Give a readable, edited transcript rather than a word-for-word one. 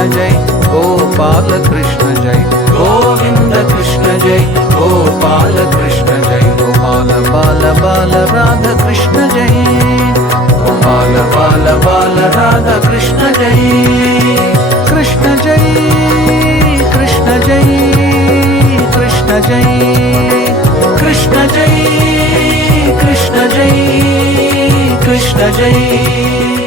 कृष्ण जय, गोपाल कृष्ण जय, गोविंद कृष्ण जय, गोपाल कृष्ण जय, गोपाल बाल बाल राधा कृष्ण जय, गोपाल बाल बाल राधा कृष्ण जय, कृष्ण जय, कृष्ण जय, कृष्ण जय, कृष्ण जय, कृष्ण जय, कृष्ण जय।